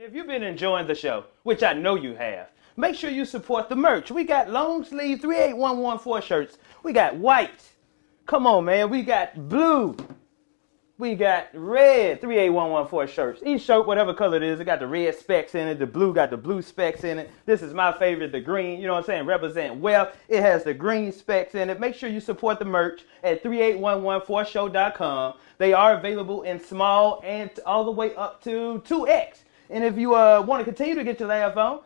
And if you've been enjoying the show, which I know you have, make sure you support the merch. We got long sleeve 38114 shirts. We got white. Come on, man. We got blue. We got red 38114 shirts. Each shirt, whatever color it is, it got the red specks in it. The blue got the blue specks in it. This is my favorite, the green. You know what I'm saying? Represent wealth. It has the green specks in it. Make sure you support the merch at 38114show.com. They are available in small and all the way up to 2X. And if you want to continue to get your laugh on,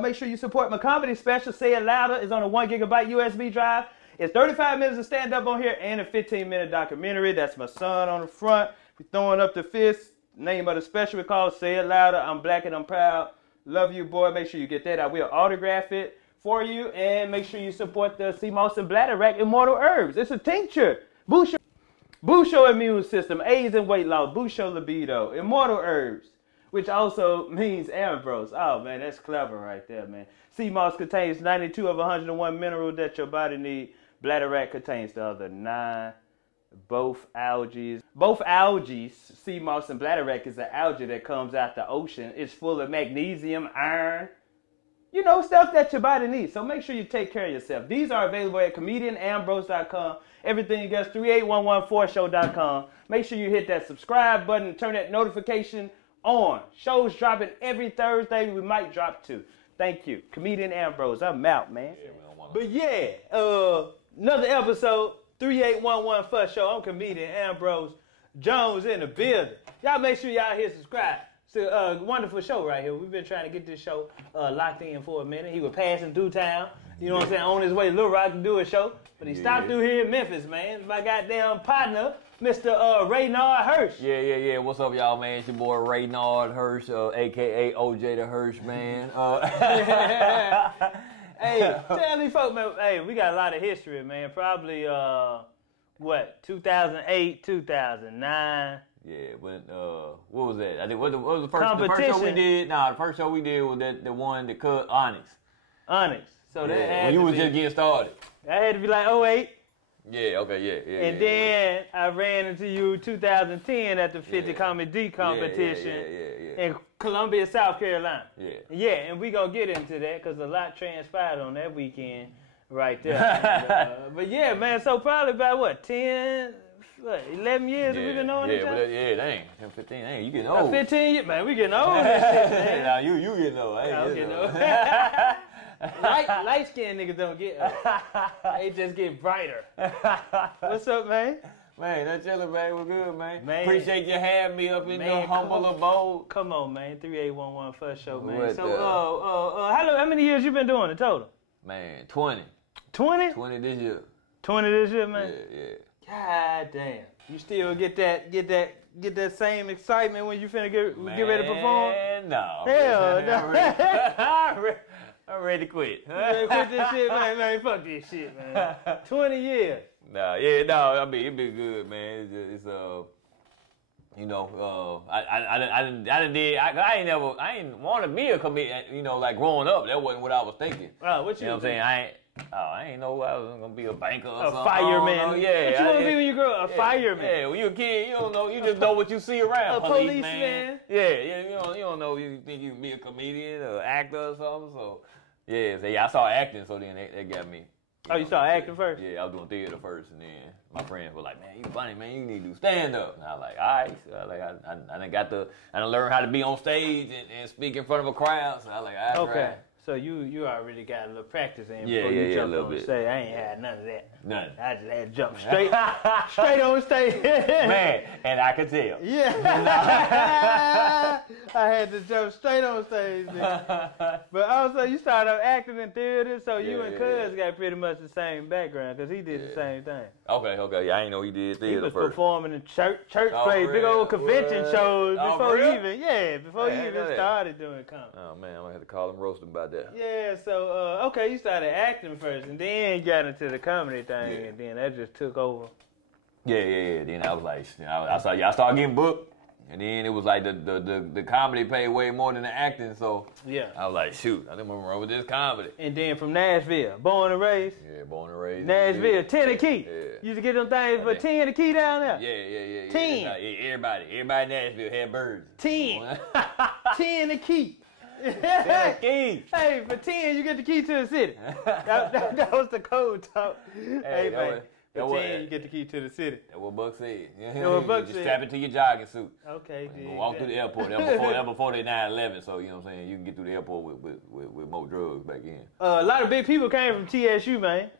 make sure you support my comedy special. Say It Louder is on a 1 gigabyte USB drive. It's 35 minutes of stand-up on here and a 15-minute documentary. That's my son on the front. We're throwing up the fist. Name of the special we call Say It Louder. I'm black and I'm proud. Love you, boy. Make sure you get that out. We'll autograph it for you. And make sure you support the Seamoss and Bladderwack Immortal Herbs. It's a tincture. Boost your immune system. AIDS and weight loss. Boost your libido. Immortal Herbs, which also means Ambrose. Oh, man, that's clever right there, man. Seamoss contains 92 of 101 minerals that your body needs. Bladderwack contains the other 9. Both algae, Seamoss and Bladderwack is an algae that comes out the ocean. It's full of magnesium, iron, you know, stuff that your body needs. So make sure you take care of yourself. These are available at comedianambrose.com. Everything goes 38114show.com. Make sure you hit that subscribe button and turn that notification on. Shows dropping every Thursday. We might drop 2. Thank you. Comedian Ambrose. I'm out, man. But yeah, another episode, 3811 Fuss Show. I'm comedian Ambrose Jones in the building. Y'all make sure y'all hit subscribe. It's a wonderful show right here. We've been trying to get this show locked in for a minute. He was passing through town, you know what I'm saying, on his way to Little Rock to do a show. But he stopped through here in Memphis, man. My goddamn partner, Mr. Renard Hirsch. Yeah. What's up, y'all, man? It's your boy Renard Hirsch, a.k.a. OJ the Hirsch, man. Hey, tell these folks, man, hey, we got a lot of history, man. Probably, 2008, 2009. Yeah, when, what was that? I think, what was the first show we did? The first show we did was the one that cut Arnez. So that had when you was just getting started. That had to be like 08. Yeah, okay, yeah. And then I ran into you 2010 at the 50 Comedy competition in Columbia, South Carolina. Yeah, and we gonna get into that because a lot transpired on that weekend right there. But yeah, man, so probably about 11 years have we been knowing each other? Dang, 15, dang, you getting old. 15 years, man, we getting old and shit, man. Nah, you getting old. I'm getting old. Light-skinned niggas don't get old. They just get brighter. What's up, man? Man, that's chilling, man. We're good, man. Appreciate you having me up in your humble abode. Come on, man. 3811 First Show, man. How many years you been doing it total? Man, 20. 20? 20 this year. 20 this year, man? Yeah. God damn. You still get that same excitement when you finna get ready to perform? No. Hell no. I'm ready to quit. Quit this shit, man. Fuck this shit, man. 20 years. I mean, it been good, man. It's you know, I ain't want to be a comedian, you know, like growing up. That wasn't what I was thinking. Oh, what you know what I'm saying? I ain't know I was gonna be a banker or something. A fireman. Yeah. What you want to be when you grow up? A fireman. Yeah, when you're a kid, you don't know. You just know what you see around. A policeman. Yeah. You don't know. You think you can be a comedian or actor or something. So I saw acting. So then they got me. You started acting first? Yeah, I was doing theater first, and then my friends were like, "Man, you funny, man. You need to do stand up." And I was like, "All right." So I done learned how to be on stage and speak in front of a crowd. So I was like, "All right." Okay. So you already got a little practice in before you jump a little on bit. stage. I ain't had none of that. None. I just had to jump straight on stage. Man, and I could tell. Yeah. I had to jump straight on stage, man. But also, you started acting in theater, so you and Cuz got pretty much the same background, because he did the same thing. Okay. Yeah, I didn't know he did theater first. He was performing in church plays, big old convention shows before he even started doing comedy. Oh, man, I'm going to have to call him roasting about that. Yeah, so, you started acting first, and then you got into the comedy thing, and then that just took over. Yeah. Then I was like, I started getting booked. And then it was like the comedy paid way more than the acting, so Yeah. I was like, shoot, I think I'm gonna run with this comedy. And then from Nashville, born and raised. Yeah, born and raised. Nashville, 10 a key. Yeah. Used to get them things for 10 a key down there. Yeah. 10. Everybody in Nashville had birds. 10. 10 a key. 10 a key. Hey, for 10, you get the key to the city. That was the code talk. Hey, man. For 10, you get the key to the city. That's what Buck said. That's what Buck Just said. strap it to your jogging suit. Okay, And go walk through the airport. That before they 9/11, so you know what I'm saying. You can get through the airport with more drugs back in. A lot of big people came from TSU, man.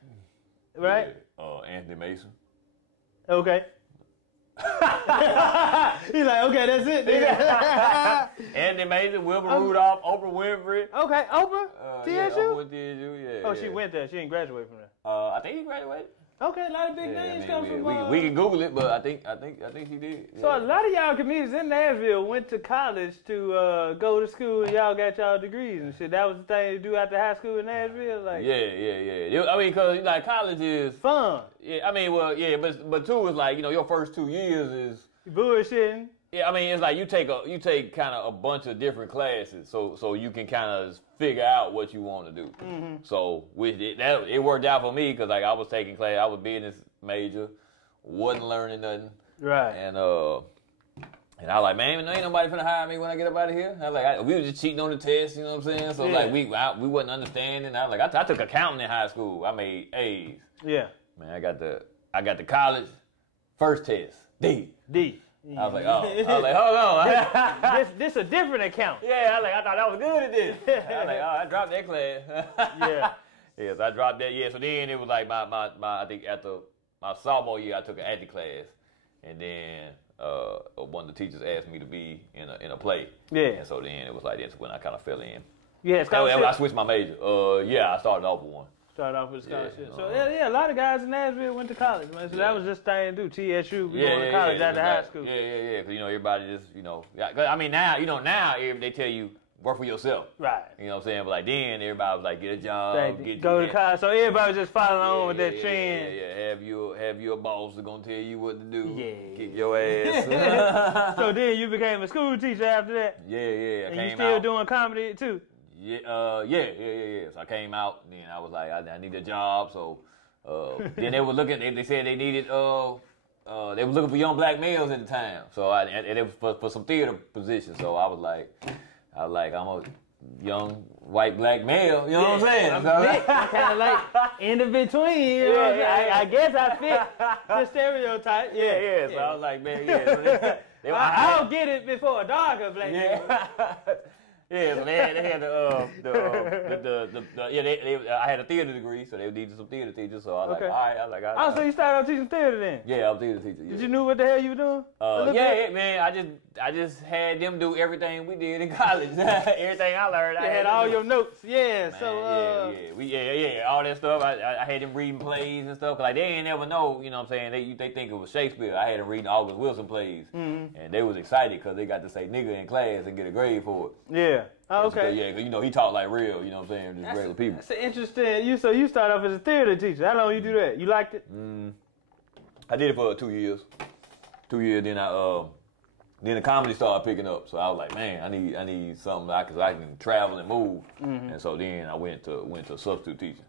Right? Yeah. Anthony Mason. Okay. He's like, okay, that's it. Anthony Mason, Wilbur Rudolph, Oprah Winfrey. Okay, Oprah? TSU? Yeah, Oprah went to TSU, yeah. Oh, she went there. She didn't graduate from there. I think he graduated. Okay, a lot of big names come from. We can Google it, but I think he did. So a lot of y'all comedians in Nashville went to college to go to school, and y'all got y'all degrees and shit. That was the thing to do after high school in Nashville, like. Yeah. I mean, cause like college is fun. Yeah, I mean, well, yeah, but two is like your first 2 years is bullshitting. Yeah, I mean, it's like you take kind of a bunch of different classes, so you can kind of figure out what you want to do. Mm-hmm. So with it worked out for me because like I was taking class, I was business major, wasn't learning nothing. Right. And I was like, man, ain't nobody finna hire me when I get up out of here. We was just cheating on the test, you know what I'm saying? So like we wasn't understanding. I took accounting in high school. I made A's. Yeah. Man, I got the college first test D. I was like, hold on. This a different account. Yeah, I thought I was good at this. I was like, I dropped that class. Yeah. Yeah, so I dropped that. Yeah, so then it was like my I think after my sophomore year, I took an acting class, and then one of the teachers asked me to be in a play. Yeah. And so then it was like that's when I kind of fell in. Yeah, scholarship. I switched my major. I started off with one. Started off with a scholarship. So a lot of guys in Nashville went to college, man. So that was just thing to do. TSU, we going to college after high school. Yeah. Because everybody just I mean now they tell you work for yourself. Right. You know what I'm saying? But like then everybody was like get a job, go to college. So everybody was just following on with that trend. Yeah. Have your boss that's gonna tell you what to do. Yeah. Kick your ass. So then you became a school teacher after that. Yeah. And you still doing comedy too. Yeah. So I came out, and then I was like, I need a job. So then they were looking. They said they needed. They were looking for young black males at the time. So and it was for some theater positions. So I was like, I'm a young white black male. You know what I'm saying? I'm kind of like in the between. You know what I'm saying? I guess I fit the stereotype. Yeah. So I was like, man, yeah. I'll get it before a darker black man. Yeah, so they had I had a theater degree, so they needed some theater teachers. So I was like, all right. So you started out teaching theater then? Yeah, I was a theater teacher. Yeah. Did you know what the hell you were doing? Man. I just had them do everything we did in college. Everything I learned. I had all your notes. Yeah. Man, so all that stuff. I had them reading plays and stuff. Cause like they ain't never know. You know what I'm saying? They think it was Shakespeare. I had them reading August Wilson plays, and they was excited because they got to say nigga in class and get a grade for it. Yeah. Oh, okay. Yeah, because he taught like real, you know what I'm saying, just regular people. That's interesting. So you started off as a theater teacher. How long you do that? You liked it? I did it for 2 years. 2 years, then then the comedy started picking up. So I was like, man, I need something because I can travel and move. And so then I went to substitute teaching.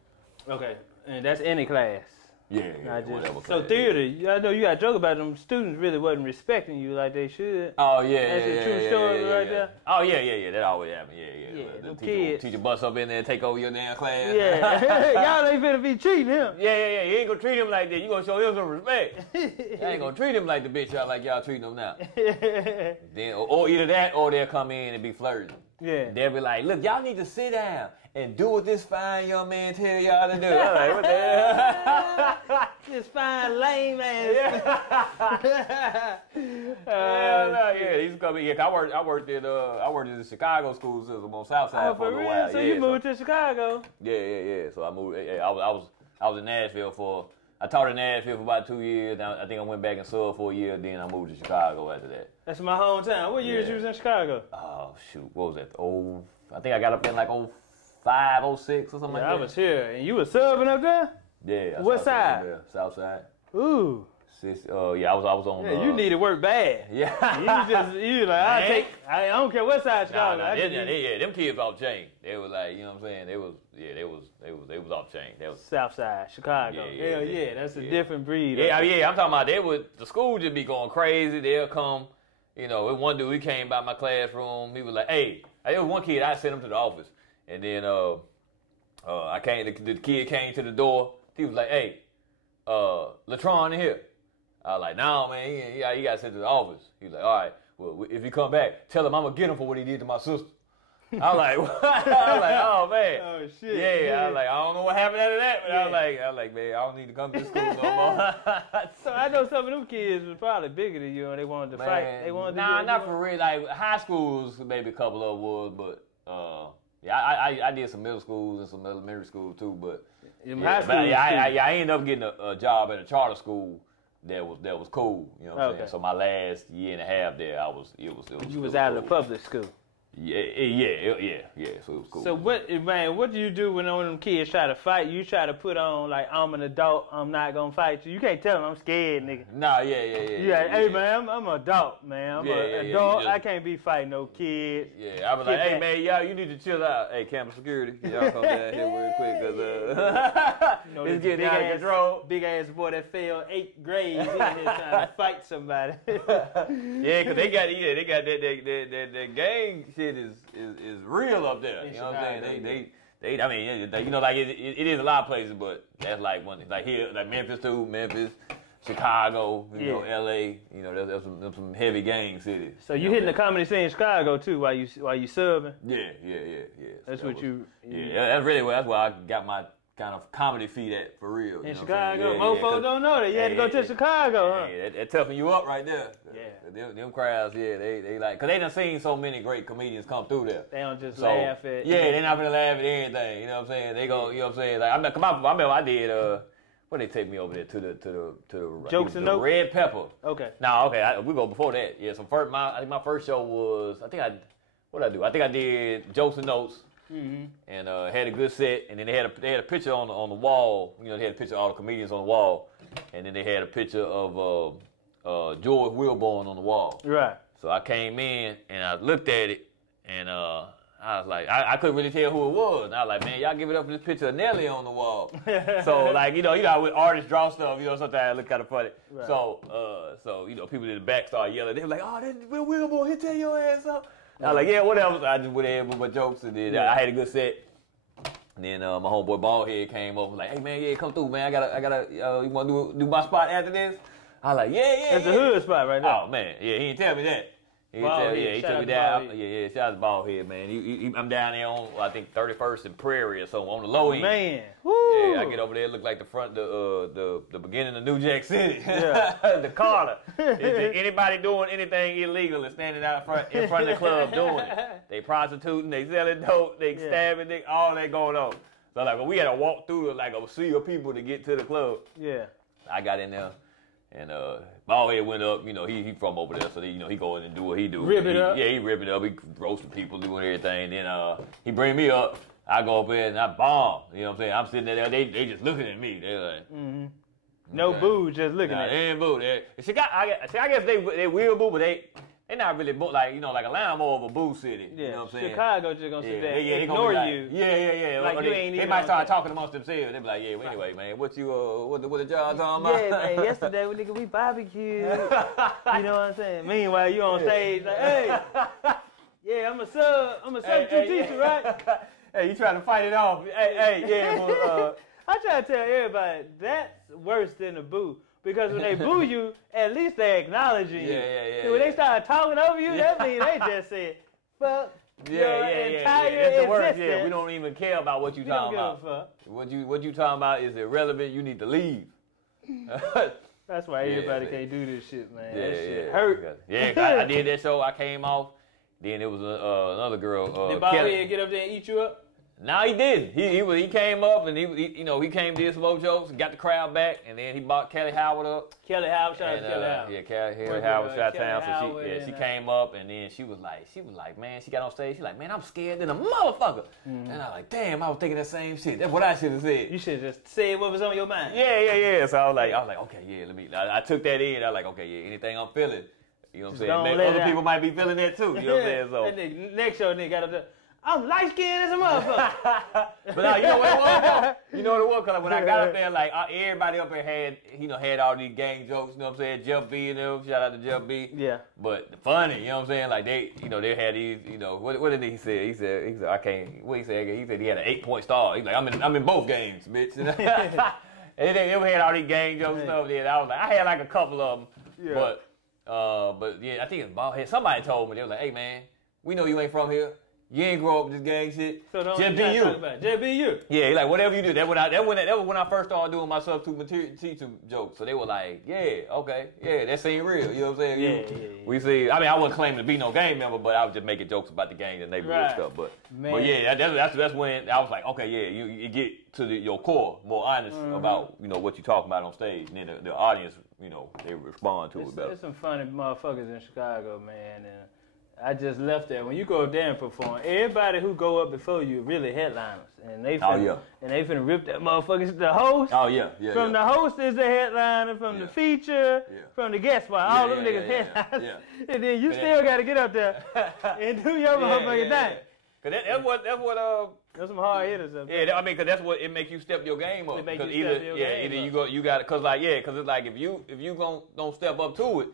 Okay, and that's any class. Yeah, whatever. So theater, I know you got to joke about them students really wasn't respecting you like they should. Oh yeah, that's a true story right there. Oh yeah. That always happens. Yeah. The teacher bust up in there and take over your damn class. Yeah, y'all ain't finna be treating him. Yeah. You ain't gonna treat him like that. You gonna show him some respect. You ain't gonna treat him like the bitch y'all like y'all treating him now. Then or either that or they'll come in and be flirting. Yeah. They'll be like, look, y'all need to sit down and do what this fine young man tell y'all to do. I'm like, what the hell? This fine lame ass. He's coming. Yeah, I worked in the Chicago school system on South Side for a real? while. So you moved to Chicago? Yeah. So I moved. I was in Nashville I taught in Nashville for about 2 years. I think I went back and subbed for a year. Then I moved to Chicago after that. That's my hometown. What years you was in Chicago? Oh shoot, what was that? I think I got up in like 05, 06 or something like that. I was here, and you were subbing up there? Yeah. What side? South side. Ooh. I was on. Yeah, you needed work bad. Yeah. you like, I don't care what side Chicago. Them kids off chain. They was like, you know what I'm saying? They was off chain. They was South Side, Chicago. Hell yeah, that's a different breed. Yeah, I'm talking about the school just be going crazy. They'll come, you know, one dude, he came by my classroom, he was like, hey, there was one kid, I sent him to the office. And then the kid came to the door, he was like, hey, Latron in here. I was like, nah, man, he got sent to the office. He was like, all right, well, if he come back, tell him I'm going to get him for what he did to my sister. I was like, what? I was like, oh, man. Oh, shit. Yeah, I was like, I don't know what happened after that, but I was like, man, I don't need to come to school no more. So I know some of them kids was probably bigger than you and they wanted to fight. They wanted not for real. Like, high schools, maybe a couple of was, but, I did some middle schools and some elementary schools, too, but, I ended up getting a job at a charter school. That was cool, you know what I'm saying? So my last year and a half there, You was out of the public school. Yeah. So it was cool. So what do you do when one of them kids try to fight? You try to put on like, I'm an adult, I'm not gonna fight you. You can't tell them I'm scared, nigga. Nah, Hey man, I'm an adult, man. I'm an adult. I can't be fighting no kids. Yeah, I was like, hey man, y'all, you need to chill out. Hey, campus security, y'all come down here real quick, cause it's getting out of control. Big ass boy that failed 8th grade, he's in here trying to fight somebody. Yeah, cause they got that gang shit is real up there. You know what I'm saying? They I mean, you know, like it is a lot of places, but that's like one, like here, like Memphis too, Chicago, you know, LA, you know, there's some heavy gang cities. So you hitting the comedy scene in Chicago too while you subbing? Yeah. That's so what you. That's really that's where I got my kind of comedy feet at for real. In Chicago, mofos don't know that you had to go to Chicago, huh? Yeah, that toughen you up right there. Yeah. Them crowds, they like, cause they done seen so many great comedians come through there. They don't just laugh at. Yeah, they not gonna laugh at anything. You know what I'm saying? They go, you know what I'm saying? Like I remember I did. What they take me over there to the Jokes and Notes? Red Pepper. Okay. We go before that. Yeah. So I think my first show was what did I do? I think I did Jokes and Notes. Mm-hmm. And had a good set, and then they had a picture on the wall. You know, they had a picture of all the comedians on the wall, and then they had a picture of George Wilborn on the wall. Right. So I came in and I looked at it, and I was like, I couldn't really tell who it was. And I was like, man, y'all give it up for this picture of Nelly on the wall. So like, you know when artists draw stuff, you know, sometimes it look kind of funny. Right. So you know, people in the back started yelling. They were like, oh, that's Will Wilborn, he tear your ass up. I was like, yeah, whatever. I just went ahead with my jokes, and then I had a good set. And then my homeboy Baldhead came over, like, hey man, come through, man. I gotta. You want to do my spot after this? I was like, yeah. That's the hood spot right now. Oh man, yeah, he didn't tell me that. He took me down. Yeah, shout out to Baldhead, man. I'm down there on, I think, 31st and Prairie or so, on the low end. Man, woo. Yeah, I get over there, look like the front, the beginning of New Jack City. Yeah. The corner. If anybody doing anything illegal is standing out in front of the club doing it. They prostituting, they selling dope, they stabbing, all that going on. So like, we had to walk through like a sea of people to get to the club. Yeah. I got in there. And Baldhead went up, you know, he from over there, so he go in and do what he do. Rip it up? Yeah, he rip it up. He roasting people, doing everything. Then he bring me up. I go up there and I bomb. You know what I'm saying? I'm sitting there. They just looking at me. They're like, no boo, just looking at. They ain't boo. I guess they will boo, but they not really boo. Like, you know, like Atlanta more of a boo city. Yeah. You know what I'm saying? Chicago just gonna sit there and ignore you. Yeah. Like they might start talking amongst themselves. They be like, yeah, well, anyway, man, what the y'all talking about? Yeah, man, yesterday we barbecued. You know what I'm saying? Meanwhile, you on stage like, hey, yeah, I'm a substitute teacher, right? Hey, you trying to fight it off? Hey, yeah, well, I try to tell everybody that's worse than a boo. Because when they boo you, at least they acknowledging you. Yeah. When they start talking over you, that means they just said, fuck your entire existence. Yeah, we don't even care about what you talking about. What you talking about is irrelevant. You need to leave. That's why everybody can't do this shit, man. That shit hurt. Yeah, I did that show. I came off. Then there was another girl. Did Bobby get up there and eat you up? No, he didn't. He came up and he came did some more jokes and got the crowd back, and then he bought Kelly Howard up. Kelly Howard, shout out to Kelly Howard. Yeah, Kelly Howard shot down. So she came up and then she was like, man, she got on stage. She's like, man, I'm scared than a motherfucker. And I was like, damn, I was thinking that same shit. That's what I should have said. You should have just said what was on your mind. Yeah. So I was like, okay, yeah, I took that in. I was like, okay, yeah, anything I'm feeling, you know what I'm saying? Other people might be feeling that too. You know what I'm saying? So that nigga, next show, nigga got up there. I'm light skinned as a motherfucker. But now, you know what it was? You know what it was? Because when I got up there, like, everybody up there had all these gang jokes, you know what I'm saying? Jeff B and them, shout out to Jeff B. Yeah. But funny, you know what I'm saying? Like, they had these, what did he say? He said, I can't, what he said? He said he had an 8-point star. He's like, I'm in both games, bitch. And they had all these gang jokes and stuff there. I was like, I had like a couple of them. Yeah. But yeah, I think it's Baldhead. Somebody told me, they was like, hey, man, we know you ain't from here. You ain't grow up with this gang shit. So just be you. Just be you. Yeah, like whatever you do. That was when I first started doing my substitute teacher jokes. So they were like, yeah, okay, yeah, that seemed real. You know what I'm saying? Yeah. We see. I mean, I wasn't claiming to be no gang member, but I was just making jokes about the gang and neighborhood stuff. But yeah, that's when I was like, okay, yeah, you get to your core, more honest about what you talking about on stage, and then the audience, they respond to it better. There's some funny motherfuckers in Chicago, man. And I just left there. When you go up there and perform, everybody who go up before you really headliners, and they finna rip that motherfucker. The host, the host is the headliner, from the feature, from the guest spot, all them niggas headliners, and then you still got to get up there and do your motherfucking thing. Cause that's what there's some hard hitters up there. Yeah, I mean, cause that's what it makes you step your game up. Either you got it, cause it's like if you don't step up to it.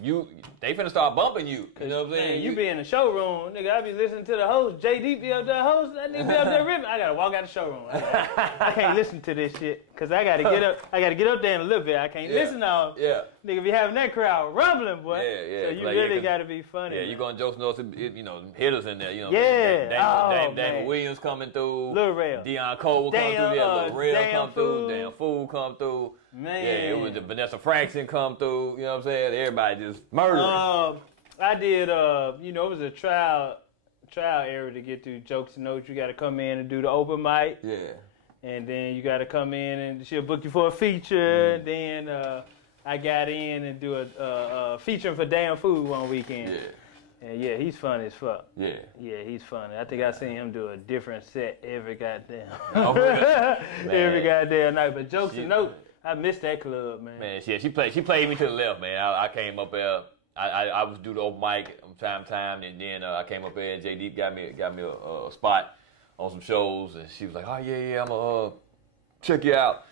They finna start bumping you. You know what I'm saying? Man, you be in the showroom, nigga. I be listening to the host. JD be up there host. That nigga be up there ripping. I gotta walk out the showroom. I can't listen to this shit because I gotta get up. I gotta get up there in a little bit. I can't listen to all. Yeah. Nigga be having that crowd rumbling, boy. Yeah. So you like, really gotta be funny. Yeah, you gonna Joe Snow, hitters in there. You know. Yeah. Damon Williams coming through. Lil Rail. Deion Cole come through. Lil Rail come through. Damn Fool come through. Man. Yeah, it was the Vanessa Frankson come through, you know what I'm saying? Everybody just murdering. I did, it was a trial era to get through Jokes and Notes. You got to come in and do the open mic. Yeah. And then you got to come in and she'll book you for a feature. And then I got in and do a feature for Damn Food one weekend. Yeah. And yeah, he's funny as fuck. Yeah. Yeah, he's funny. I think I seen him do a different set every goddamn every goddamn night. But Jokes and Notes, I missed that club, man. Man, she played me to the left, man. I came up there. I was do the open mic from time to time, and then I came up there and JD got me a spot on some shows, and she was like, oh yeah, I'm gonna check you out.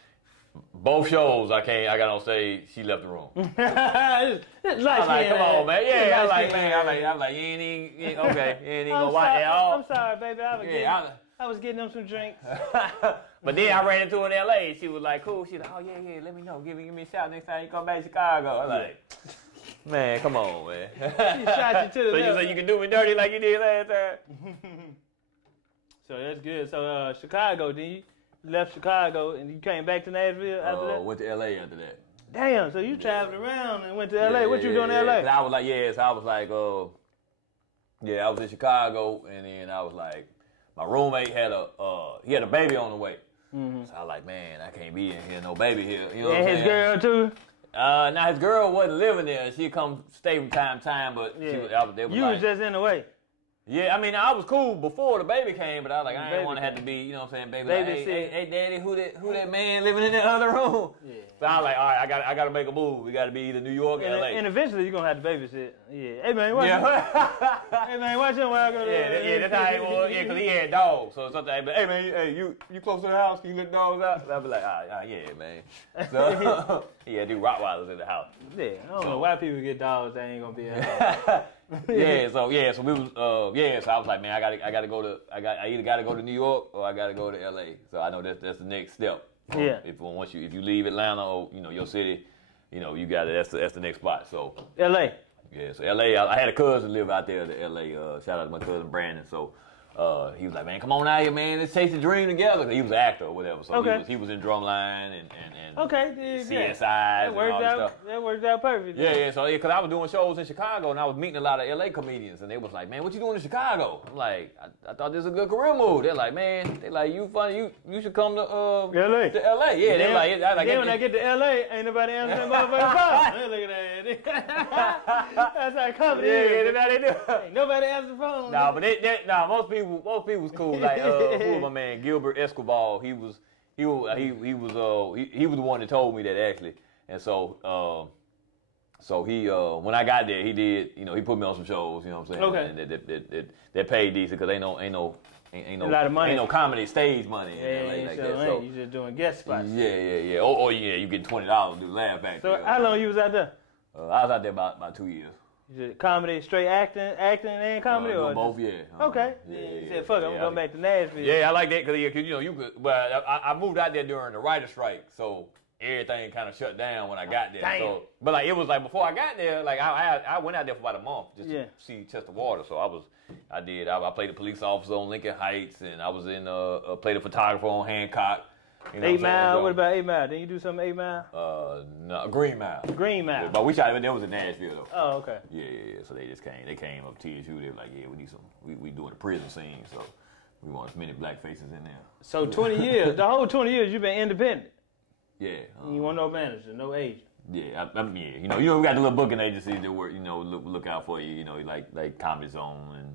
Both shows I got on stage, she left the room. I'm like, come on, man. Yeah, I'm like, you ain't even gonna watch it all. I'm sorry, baby. I was getting them some drinks. But then I ran into her in L.A. She was like, cool. She was like, oh, yeah, let me know. Give me a shout next time you come back to Chicago. I was like, man, come on, man. She shot you to the left. So you can do me dirty like you did last time? So that's good. So Chicago, then you left Chicago and you came back to Nashville after that? Went to L.A. after that. Damn, so you traveled around and went to L.A. What you doing in L.A.? I was like, I was in Chicago, and then I was like, my roommate had a baby on the way. Mm-hmm. So I was like, man, I can't be in here, no baby here. You know what I'm saying? His girl too? Now his girl wasn't living there. She'd come stay from time to time, but you was just in the way. Yeah, I mean, I was cool before the baby came, but I was like, I didn't want to have to be, you know what I'm saying, baby like, hey, daddy, who that man living in the other room? Yeah. So I was like, all right, I got to make a move. We got to be either New York or LA. And eventually you're going to have to babysit. Yeah. Hey, man, watch him. Hey, man, watch him while I go to that's how it was. Yeah, because he had dogs. So sometimes, hey, man, you close to the house? Can you let the dogs out? So I'd be like, yeah, man. So he had to do Rottweilers in the house. Yeah, I don't know why people get dogs that ain't going to be in the house. So we was so I was like, man, I either gotta go to New York or I gotta go to LA. So I know that's the next step. Yeah. If you leave Atlanta or your city, you got it. That's the next spot. So LA. Yeah, so LA. I had a cousin live out there in LA. Shout out to my cousin Brandon. So he was like, man, come on out here, man. Let's chase the dream together. He was an actor or whatever, so he was in Drumline and CSI. That worked out. That worked out perfect. Yeah. So because I was doing shows in Chicago and I was meeting a lot of LA comedians, and they was like, man, what you doing in Chicago? I'm like, I thought this was a good career move. They're like, man, you funny, you should come to LA. To LA, yeah. They're like, when I get to LA, ain't nobody answering motherfucking phone. Look at that. That's how comedy is. Yeah, they do. Ain't nobody answers the phone. Nah, but most people was cool. Like who was my man Gilbert Escobar. He was the one that told me that actually. And so he when I got there, he did, he put me on some shows, you know what I'm saying? Okay. And that paid decent because ain't no a lot of money. Ain't no comedy stage money in LA like that. So you just doing guest spots. Yeah. Oh yeah, you get $20 to do Laugh Factory. So how long you was out there? I was out there about 2 years. You did comedy, straight acting and comedy, or both? Yeah. Okay. You said, "Fuck, I'm going back to Nashville." Yeah, I like that because you could. But I moved out there during the writer's strike, so everything kind of shut down when I got there. Damn. So, but like it was like before I got there, like I went out there for about a month just to see Chester Water. So I played a police officer on Lincoln Heights, and I was played a photographer on Hancock. 8 Mile. What about 8 Mile? Didn't you do something 8 Mile? No, Green Mile. Green Mile. Yeah, but we shot it. That was in Nashville though. Oh, okay. Yeah. So they just came. They came up to TSU. They were like, yeah, we need some. We doing a prison scene, so we want as many black faces in there. So 20 years. The whole 20 years you've been independent. Yeah. You want no manager, no agent. Yeah, we got the little booking agencies that work, look out for you, like Comedy Zone and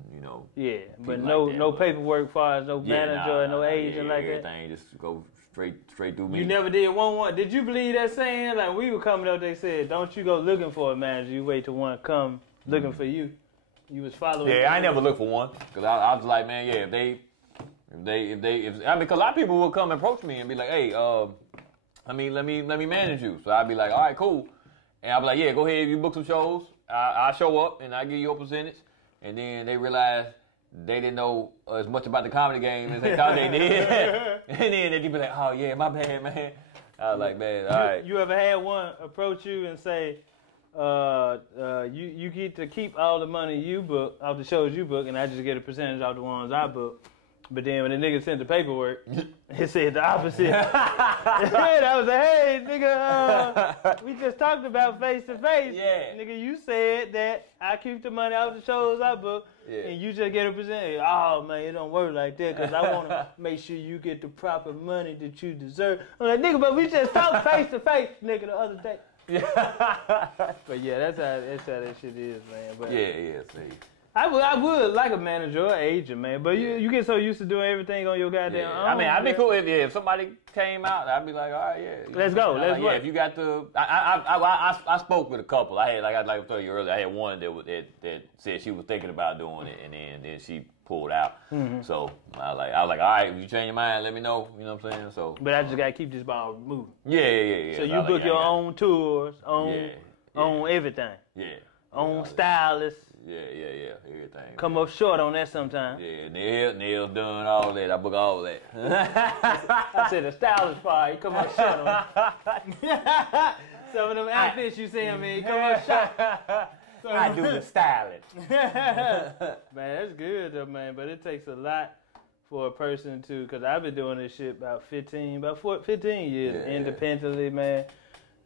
Yeah, but no paperwork, far as no manager or no agent like that. Everything just go straight through me. You never did one. Did you believe that saying? Like we were coming up, they said, "Don't you go looking for a manager. You wait till one come looking for you." You was following. Yeah, I never looked for one because I was like, man, yeah, because a lot of people will come and approach me and be like, hey, let me manage you. So I'd be like, all right, cool. And I'd be like, yeah, go ahead, you book some shows. I'll show up and I'll give you a percentage. And then they realized they didn't know as much about the comedy game as they thought they did. And then they'd be like, oh yeah, my bad, man. I was like, man, all right. You ever had one approach you and say, you get to keep all the money you book, off the shows you book, and I just get a percentage off the ones I book. But then when the nigga sent the paperwork, it said the opposite. I was like, hey, nigga, we just talked about face-to-face. Yeah. Nigga, you said that I keep the money off the shows I book, and you just get a percentage. Oh, man, it don't work like that because I want to make sure you get the proper money that you deserve. I'm like, nigga, but we just talked face-to-face, nigga, the other day. But yeah, that's how that shit is, man. But yeah, see. I would like a manager or agent, man, but you get so used to doing everything on your goddamn own. I mean, I'd be cool if somebody came out. I'd be like, all right, yeah. Let's go. Let's go. Yeah, if you got the, I spoke with a couple. I told you earlier, I had one that said she was thinking about doing it, and then she pulled out. Mm-hmm. So I was like, all right, if you change your mind, let me know. You know what I'm saying? So. But I just gotta keep this ball moving. Yeah. So you book your own tours, own everything. Yeah. Own stylists. Yeah, everything. Come up short on that sometimes. Yeah, nails done, all that. I book all that. I said the stylist part, you come up short on it. Some of them outfits you see, man, you come up short. I do the styling. Man, that's good though, man, but it takes a lot for a person to, because I've been doing this shit about 15 years independently, man.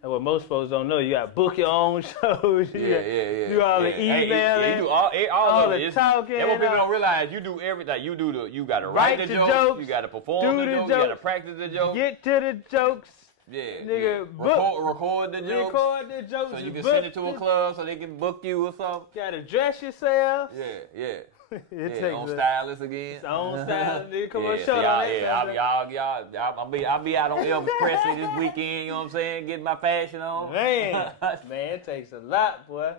And what most folks don't know, you got to book your own shows. You do all the emailing, you do all of the it. talking. That's what people don't realize. You do everything. You got to write the jokes. You got to perform the jokes. You got to practice the jokes. Get to the jokes. Yeah. Nigga, record the jokes. Record the jokes. So you can send it to a club so they can book you or something. Got to dress yourself. Yeah. It on stylist again. It's on stylist. Nigga, come on, show that. I'll be out on Elvis Presley this weekend, you know what I'm saying? Getting my fashion on. Man, it takes a lot, boy.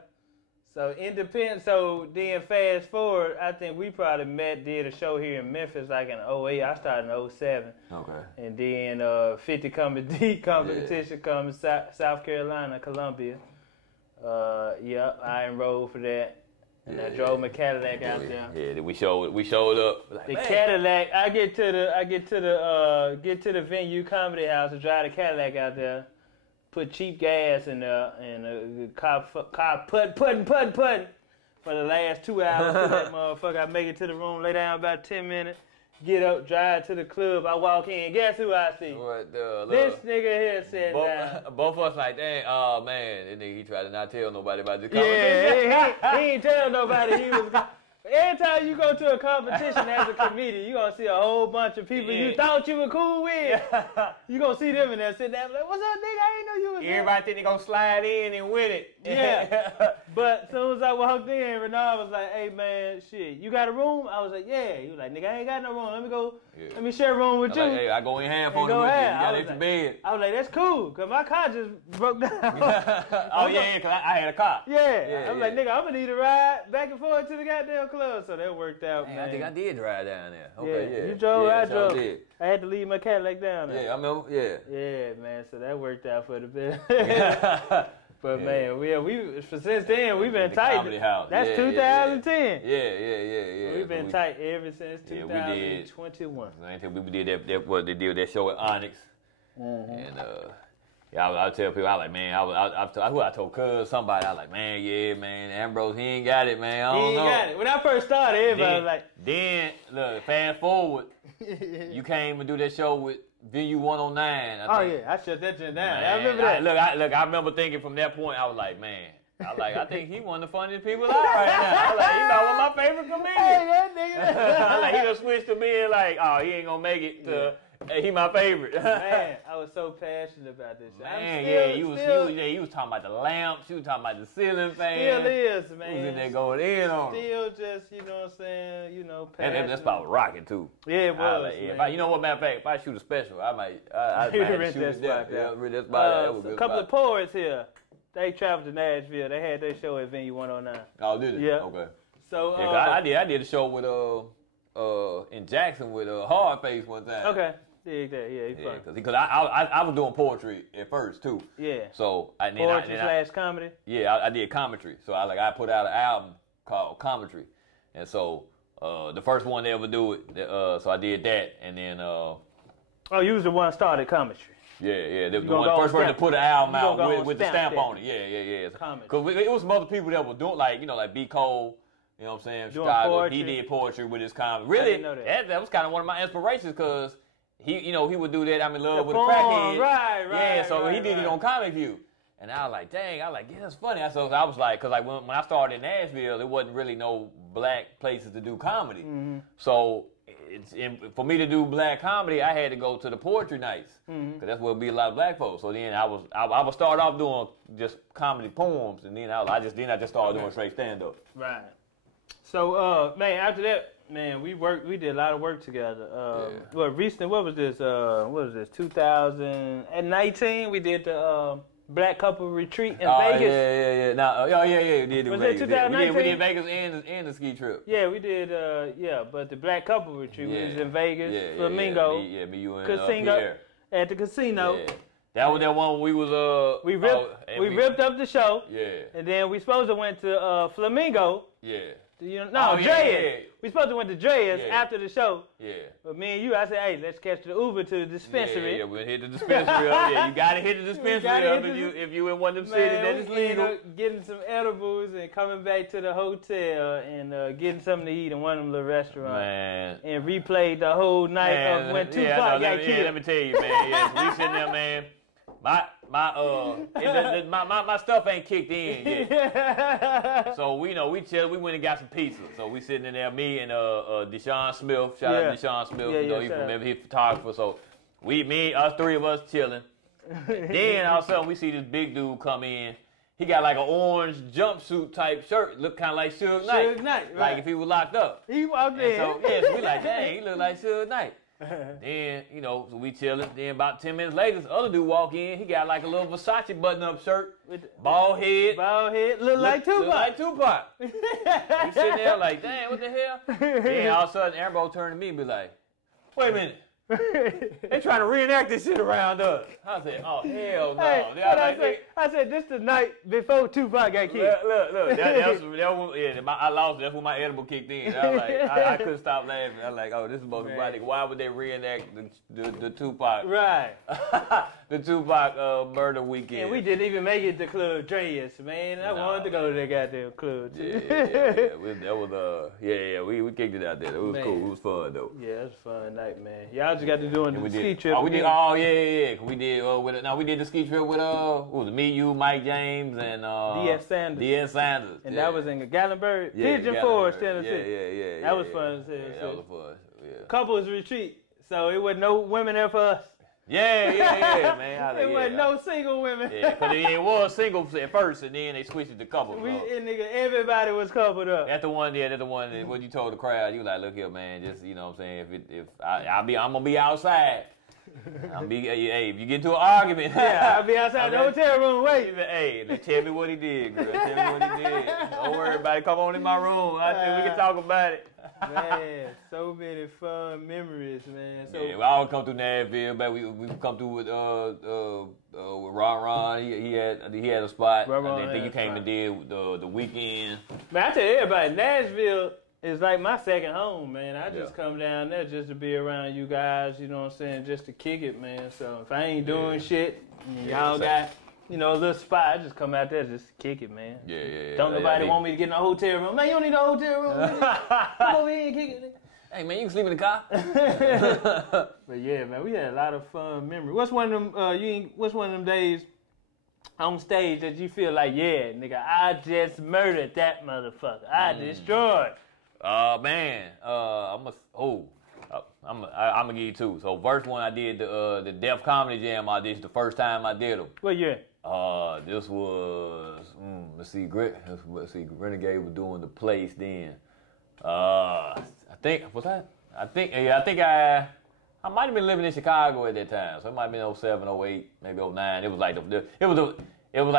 So independent, so then fast forward, I think we probably did a show here in Memphis like in 08. I started in 07. Okay. And then 50 competition comes South Carolina, Columbia. I enrolled for that. And I drove my Cadillac out there. Yeah, we showed up. Like, the Cadillac, I get to the venue Comedy House and drive the Cadillac out there, put cheap gas in there, and the car putting. for the last 2 hours to that motherfucker. I make it to the room, lay down about 10 minutes, get up, drive to the club. I walk in. Guess who I see? What this nigga here said that. Both of us like, dang, oh man, this nigga, he tried to not tell nobody about this competition. Yeah, he ain't tell nobody he was. Every time you go to a competition as a comedian, you gonna see a whole bunch of people you thought you were cool with. You gonna see them in there sitting there like, what's up, nigga? I ain't know you was Everybody think they gonna slide in and win it. Yeah. But as soon as I walked in, Renard was like, hey man, shit, you got a room? I was like, yeah. He was like, nigga, I ain't got no room. Let me go, let me share a room with you. Like, hey, I go in half on it with you. You got extra bed. I was like, that's cool, cause my car just broke down. Oh yeah, cause I had a car. Yeah. I was like, nigga, I'm gonna need a ride back and forth to the goddamn club. So that worked out, man. I think I did drive down there. Okay, yeah. You drove, I drove. Did. I had to leave my Cadillac down there. Yeah, I remember, Yeah, man, so that worked out for the best. But man, we since then we've been tight. Comedy House. That's 2010. Yeah. We've been tight ever since 2021. We did that what they did with that show at Onyx. And I tell people, I like, man, I told Cuz somebody, I was like, man, Ambrose, he ain't got it, man. I don't know. Got it. When I first started, everybody was like. Then, look, fast forward, you came and do that show with Venue 109. I shut that shit down. Man, I remember that. Look, I remember thinking from that point, I was like, man, I think he one of the funniest people out right now. I was like, he about one of my favorite comedians. Hey, that nigga. I was like, he done switched to being like, oh, he ain't gonna make it to. Hey, he my favorite. Man, I was so passionate about this shit. Man, you was talking about the lamps, you was talking about the ceiling fan. Still is, man. You was in there going in on Still just, you know what I'm saying, passionate. That's about rocking too. Yeah, it was, like, man. You know what, matter of fact, if I shoot a special, I might rent shoot it that down. Rent that spot. A couple of poets here, they traveled to Nashville. They had their show at Venue 109. Oh, did they? Yeah. Okay. So, I did a show with, in Jackson with Hardface one time. Okay. Dig that, yeah, he's funny. Because I was doing poetry at first too. Yeah. So poetry / comedy. Yeah, I did commentary. So I put out an album called Commentary, and so the first one to ever do it. So I did that, and then. You was the one started commentary. Yeah. The first person to put an album out with the stamp on it. Yeah. Because it was some other people that were doing like B. Cole. You know what I'm saying? Chicago. Poetry. He did poetry with his comedy. Really, that was kind of one of my inspirations because. He would do that. I'm in love with a crackhead. Right. Yeah, so he did it on Comic View. And I was like, dang, yeah, that's funny. So I was like, because when I started in Nashville, there wasn't really no black places to do comedy. Mm-hmm. So for me to do black comedy, I had to go to the poetry nights. Because that's where it'd be a lot of black folks. So then I would start off doing just comedy poems. And then I just started doing straight stand-up. Right. So, man, after that, man, we did a lot of work together. What was this? 2019, we did the Black Couple Retreat in Vegas. Yeah. We did Was it 2019? We did Vegas and the ski trip. Yeah, we did, but the Black Couple Retreat was in Vegas, Flamingo. Me, you and Casino, Pierre. at the casino. Yeah. That was that one we was we ripped up the show. Yeah. And then we supposed to went to Flamingo. Yeah. Dreas. Yeah. We supposed to went to Dreas after the show. Yeah. But me and you, I said, hey, let's catch the Uber to the dispensary. Yeah, we'll hit the dispensary up. Yeah, you gotta hit the dispensary up if you in one of them cities that is legal. Getting some edibles and coming back to the hotel and getting something to eat in one of them little restaurants. Man. And replayed the whole night of when Tupac got killed. Let me tell you, man. Yes, we sitting there, man. My stuff ain't kicked in yet. So we chill. We went and got some pizza. So we sitting in there, me and Deshaun Smith. Shout out to Deshaun Smith. He's a photographer. So us three of us chilling. Then all of a sudden we see this big dude come in. He got like an orange jumpsuit type shirt. Look kind of like Suge Knight. Suge Knight, right. Like if he was locked up. He walked in. So we like, dang, he look like Suge Knight. Then, so we chilling. Then about 10 minutes later, this other dude walk in. He got like a little Versace button-up shirt. Bald head. Look like Tupac. We sitting there like, damn, what the hell? Then all of a sudden, Ambrose turned to me and be like, wait a minute. They trying to reenact this shit around us. I said, oh, hell no. Hey, I said, this the night before Tupac got killed. Look. That was, yeah, I lost it. That's when my edible kicked in. I was like, I couldn't stop laughing. I was like, oh, this is supposed to be funny. Why would they reenact the Tupac? Right. The Tupac murder weekend. And we didn't even make it to Club Dreas, man. I wanted to go to that goddamn club, too. That was, we kicked it out there. It was cool. It was fun, though. Yeah, it was a fun night, man. Y'all just got to do the ski trip. Oh, we did. Oh, yeah. We did. We did the ski trip with what was it? Me, you, Mike James, and D.S. Sanders. D.S. Sanders. And that was in Gatlinburg, Pigeon Forge, Tennessee. Yeah. That was fun. That was fun. Yeah. Couples retreat, so it wasn't no women there for us. Yeah, man. It wasn't no single women. Yeah, because it was single at first, and then they switched it to couples. Everybody was coupled up. That's the one. What you told the crowd, you like, look here, man. Just you know what I'm saying. I'm gonna be outside. If you get into an argument, I'll be outside the hotel room waiting. Hey, tell me what he did, girl. Tell me what he did. Don't worry about it. Come on in my room. We can talk about it. Man, so many fun memories, man. So, we all come through Nashville, but we come through with Ron. He had a spot. I think you came and did the weekend. Man, I tell everybody, Nashville is like my second home, man. I just come down there just to be around you guys, you know what I'm saying, just to kick it, man. So if I ain't doing shit, y'all got, a little spot, I just come out there just to kick it, man. Yeah. Don't nobody want me to get in a hotel room. Man, you don't need a hotel room. Come over here and kick it. Hey, man, you can sleep in the car. But yeah, man, we had a lot of fun memories. What's one of them days on stage that you feel like, yeah, nigga, I just murdered that motherfucker. I destroyed. Man, I'm gonna give you two. So first one, I did the Def Comedy Jam audition the first time I did them. What year? This was Renegade was doing the place then. I might have been living in Chicago at that time, so it might have been 07, 08, maybe 09. It was like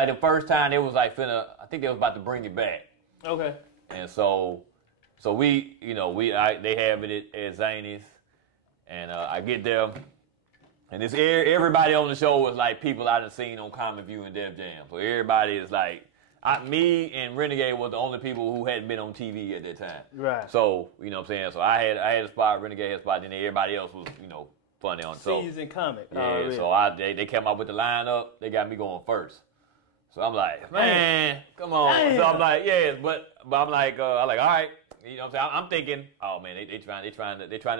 the first time they was like I think they was about to bring it back. Okay. And so they have it at Zanies, and I get there, and it's everybody on the show was like people I done seen on Comic View and Def Jam. So everybody is like, me and Renegade was the only people who hadn't been on TV at that time. Right. So you know what I'm saying. So I had a spot, Renegade had a spot, and then everybody else was funny on. Season comic. Yeah. Really? So they came up with the lineup. They got me going first. So I'm like, man, come on. Damn. So I'm like, yes, but I'm like, all right. You know what I'm saying? I'm thinking, oh man, they trying to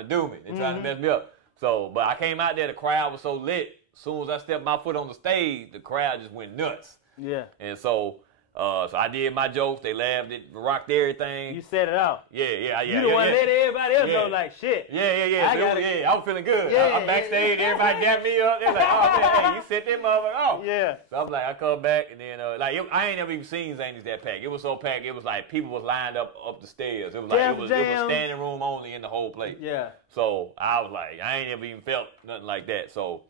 do me. They trying to mess me up. So, but I came out there, the crowd was so lit. As soon as I stepped my foot on the stage, the crowd just went nuts. Yeah. And so I did my jokes. They laughed, it rocked everything. You set it out. Yeah. You the one let everybody else go like shit. Yeah. I was feeling good. I'm backstage. Everybody dapped me up. They're like, oh man, hey, you set that motherfucker off. Yeah. So I'm like, I come back and then I ain't never even seen Zanies that packed. It was so packed. It was like people was lined up the stairs. It was like it was standing room only in the whole place. Yeah. So I was like, I ain't never even felt nothing like that. So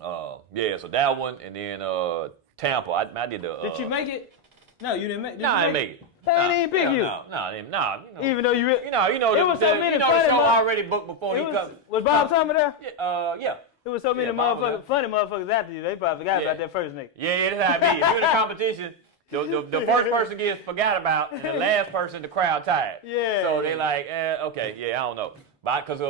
so that one, and then Tampa. I did the. Did you make it? No, you didn't make it. No, I didn't make it. They didn't pick you. No. Even though you it was so many. The show already booked before he comes. Was Bob Summer there? Yeah. It was so many funny motherfuckers after you. They probably forgot about that first nigga. Yeah, that's how it be. If you're in a competition, the first person gets forgot about, and the last person, the crowd tired. Yeah. So they like, okay, I don't know, but because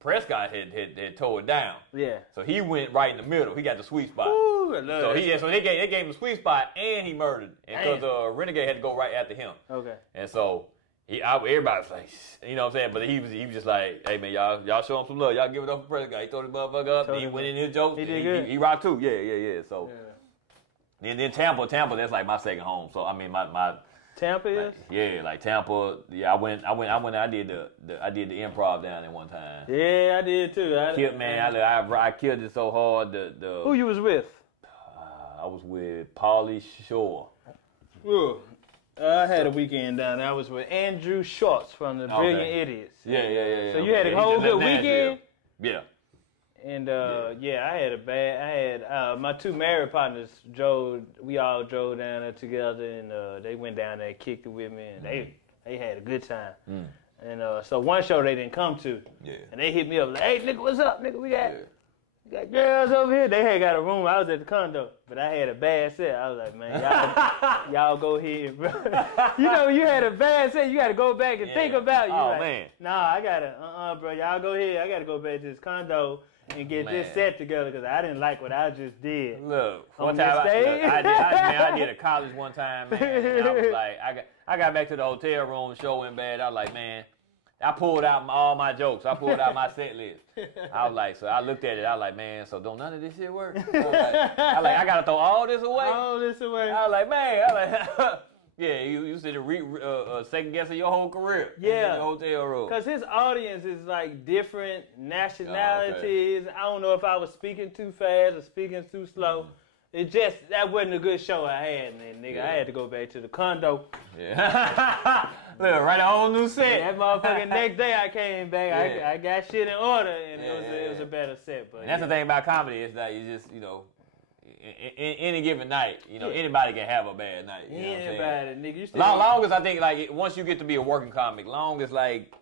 Prescott had tore it down. Yeah. So he went right in the middle. He got the sweet spot. Ooh, I love so they gave him the sweet spot, and he murdered. And because Renegade had to go right after him. Okay. And so everybody was like, you know what I'm saying? But he was just like, hey man, y'all show him some love. Y'all give it up for Prescott. He throw the motherfucker up. Then he went in his jokes. He did good. He rocked too. Yeah. So then Tampa, that's like my second home. So I mean my Tampa is? Like Tampa. Yeah, I did the Improv down there one time. Yeah, I did too. I killed it so hard. Who you was with? I was with Pauly Shore. Ooh. I had a weekend down there. I was with Andrew Schwartz from the Brilliant Idiots. Yeah. So you had a whole good weekend? Yeah. And I had my two married partners, we all drove down there together, and they went down there and kicked it with me, and they had a good time. And so one show they didn't come to. Yeah. And they hit me up like, hey, nigga, what's up, nigga? We got girls over here. They had got a room. I was at the condo, but I had a bad set. I was like, man, y'all go ahead, bro. You know, you had a bad set. You got to go back and think about it. Oh, like, man. Nah, I got to, bro, y'all go ahead. I got to go back to this condo and get this set together because I didn't like what I just did. Look, one time I did a college one time, man. And I was like, I got back to the hotel room, the show went bad. I was like, man, I pulled out all my jokes. I pulled out my set list. I was like, so I looked at it. I was like, man, so don't none of this shit work? I got to throw all this away? All this away. I was like, man, yeah, you said second guessing your whole career. Yeah. In the hotel room. Because his audience is like different nationalities. Oh, okay. I don't know if I was speaking too fast or speaking too slow. It just, that wasn't a good show I had, man, nigga. I had to go back to the condo. Yeah. Look, write a whole new set. That motherfucking next day I came back, I got shit in order, and it was a better set. But and that's the thing about comedy is that you just, you know, any given night, you know, anybody can have a bad night. You anybody, nigga. You still long as I think, like, once you get to be a working comic, long as, like,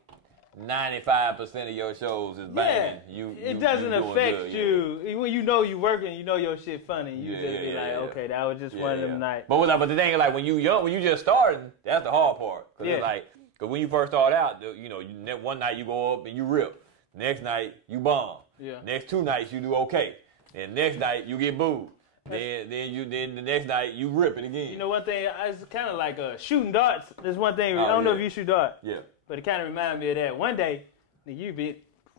95% of your shows is banging. It doesn't affect you. When you know you working, you know your shit funny. You just be like, okay, that was just one of them nights. But the thing is, like, when you young, when you just starting, that's the hard part. Cause it's like, cause when you first start out, you know, one night you go up and you rip. Next night you bomb. Yeah. Next 2 nights you do okay. Then next night you get booed. Then the next night you rip it again. You know, one thing, it's kind of like shooting darts. There's one thing. I don't know if you shoot darts. Yeah. But it kind of reminded me of that. One day, you be,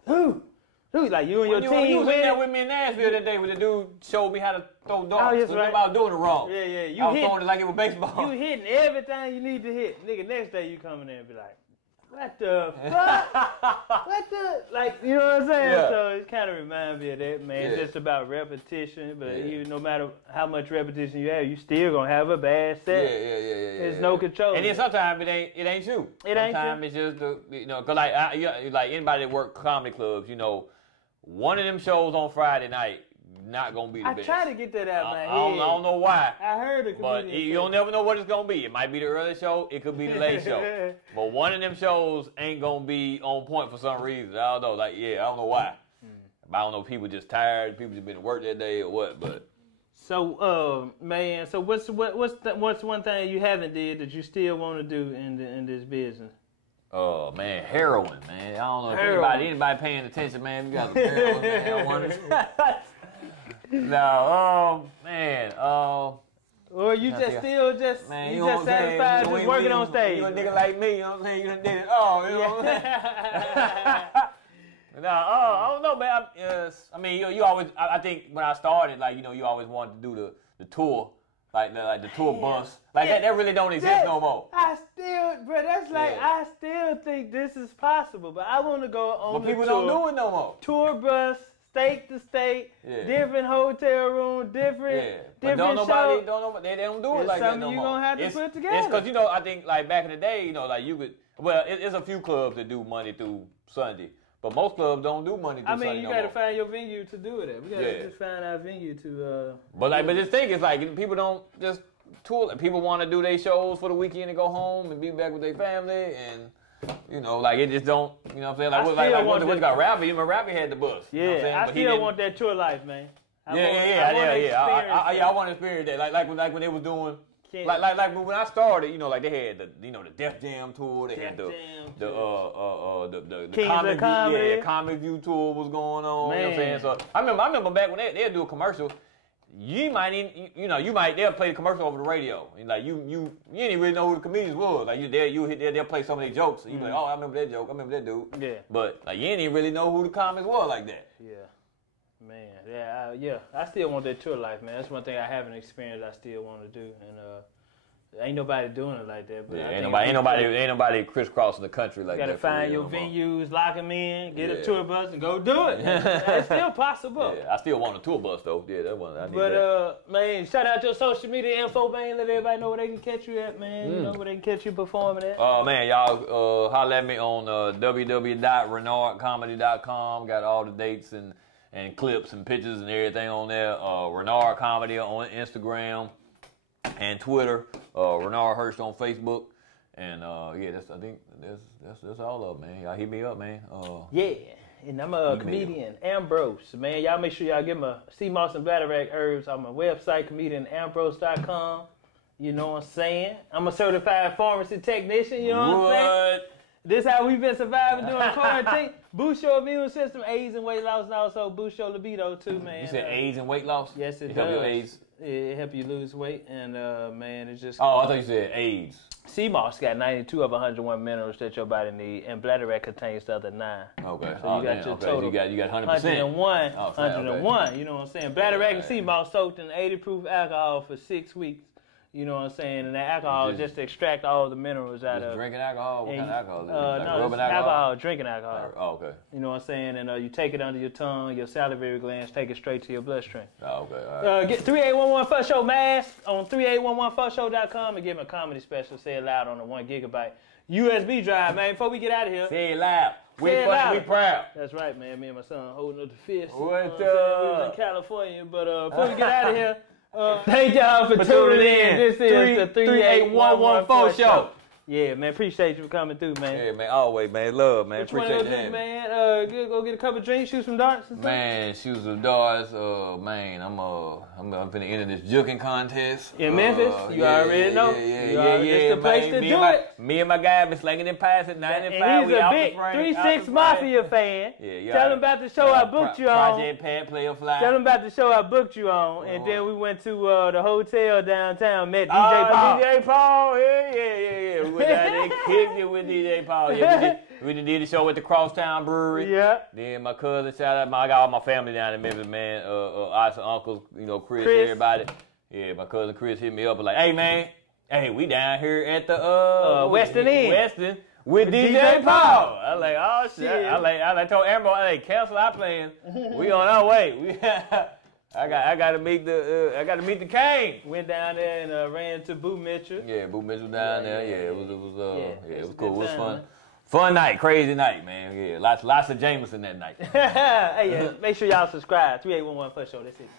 like you and your team. You was in there with me in Nashville that day when the dude showed me how to throw darts. Oh, yes, right. I was doing it wrong. Yeah. I was throwing it like it was baseball. You hitting everything you need to hit. Nigga, next day you come in there and be like, what the fuck? Like, you know what I'm saying? Yeah. So it kind of reminds me of that, man. It's just about repetition, but even no matter how much repetition you have, you still gonna have a bad set. There's no control. And then sometimes it ain't you. Sometimes it's just cause like anybody that work comedy clubs, you know, one of them shows on Friday night not gonna be the best. I try to get that out, man. I don't know why. I heard it. But you don't never know what it's gonna be. It might be the early show. It could be the late show. But one of them shows ain't gonna be on point for some reason. I don't know. I don't know why. I don't know if people just tired. People just been to work that day or what. But so, man. So what's one thing you haven't did that you still want to do in this business? Oh man, heroin, man. I don't know if anybody paying attention, man. We got some heroin, man. I wonder. No, man. Or you just still just man, you just satisfied just working on stage. You a nigga like me, you know what I'm saying? You done did it all, you know what I'm saying? No, I don't know, man. I mean, you always. I think when I started, like, you know, you always wanted to do the tour, like the tour bus, like that really don't exist no more. I still think this is possible, but I want to go on. But people don't do it no more. Tour bus. State to state, different hotel room, different shows. They don't do it like that no more. Something you're going to have to put together. It's because, you know, I think, like, back in the day, you know, like, you could, well, it's a few clubs that do Monday through Sunday, but most clubs don't do Monday through Sunday. I mean, you got to find your venue to do it at. We got to just find our venue to... But this thing is, like, people don't just tour. Like, people want to do their shows for the weekend and go home and be back with their family, and... You know, like, it just don't, you know what I'm saying? Like, what you got, Rappy? Even Rappy had the bus. Yeah, you know what I'm saying? I still want that tour life, man. I want to experience that. Like when they was doing, like when I started, you know, like they had the Def Jam tour, they had the Comic View tour was going on. Man. You know what I'm saying? So I remember back when they'd do a commercial. They'll play the commercial over the radio, and like you didn't really know who the comedians was. Like they'll play some of their jokes, and you be like, oh, I remember that joke, I remember that dude. Yeah. But like you didn't really know who the comics was like that. Yeah. Man, I still want that tour life, man. That's one thing I haven't experienced. I still want to do, and ain't nobody doing it like that. But ain't nobody crisscrossing the country like that. You gotta find your venues, lock them in, get a tour bus, and go do it. It's still possible. Yeah, I still want a tour bus though. Yeah, that one. I need that. Man, shout out your social media info, man. Let everybody know where they can catch you at, man. You know where they can catch you performing at. Man, y'all holler at me on www.renardcomedy.com. Got all the dates and clips and pictures and everything on there. Renard Comedy on Instagram and Twitter. Renard Hirsch on Facebook. And yeah, I think that's all of it, man. Y'all hit me up, man. Yeah, and I'm a comedian, Ambrose, man. Y'all make sure y'all get my Seamoss and Bladderwack herbs on my website, comedianambrose.com. You know what I'm saying? I'm a certified pharmacy technician, you know what I'm saying? This how we've been surviving during quarantine. Boost your immune system, AIDS and weight loss, and also boost your libido too, man. You said AIDS and weight loss? Yes, it does. Help your AIDS? It help you lose weight, and man, it's just... Oh, I thought you said AIDS. Seamoss got 92 of 101 minerals that your body need, and Bladderwack contains the other 9. Okay. So you got your total. So you got 100%. 101. Oh, 101. Okay. You know what I'm saying? Bladderwack and Seamoss soaked in 80 proof alcohol for 6 weeks. You know what I'm saying? And that alcohol is just to extract all the minerals out of. Drinking alcohol? What kind of alcohol is it? No, it's alcohol, drinking alcohol. Oh, okay. You know what I'm saying? And you take it under your tongue, your salivary glands, take it straight to your bloodstream. Oh, okay. All right. Get 3811 Fuck Show mask on 3811fuckshow.com and give him a comedy special. Say it loud on the 1 gigabyte USB drive, man. Before we get out of here. Say it loud. We proud. That's right, man. Me and my son holding up the fist. What We was in California, but before we get out of here. Thank y'all for tuning in. This is the 38114 show. Yeah, man. Appreciate you for coming through, man. Yeah, man. Always, man. Love, man. Appreciate that, man. Go get a couple of drinks, shoot some darts and stuff. Man, shoot some darts. Man, I'm finna enter this juking contest in Memphis. You already know. Yeah. It's the place to do it. Me and my guy been slanging them pies at 95. And he's a big 3-6 Mafia fan. Yeah. Tell him about the show I booked you on. Project Pad Player Fly. Tell him about the show I booked you on, and then we went to the hotel downtown, met DJ Paul. DJ Paul, yeah. We went down there, kicked it with DJ Paul. Yeah, we did the show at the Crosstown Brewery. Yeah. Then my cousin, shout out, I got all my family down in Memphis, man. Aunts and uncles, Chris, everybody. Yeah, my cousin Chris hit me up and like, hey man, we down here at the Western End. With DJ Paul. I was like, oh shit. I told Ambrose, cancel our plans. We on our way. I gotta meet the king. Went down there and ran to Boo Mitchell. Yeah, Boo Mitchell down there. Yeah, it was cool. It was fun. Fun night, crazy night, man. Yeah, lots of Jameson that night. Hey, make sure y'all subscribe. 3811 Fuck Show. That's it.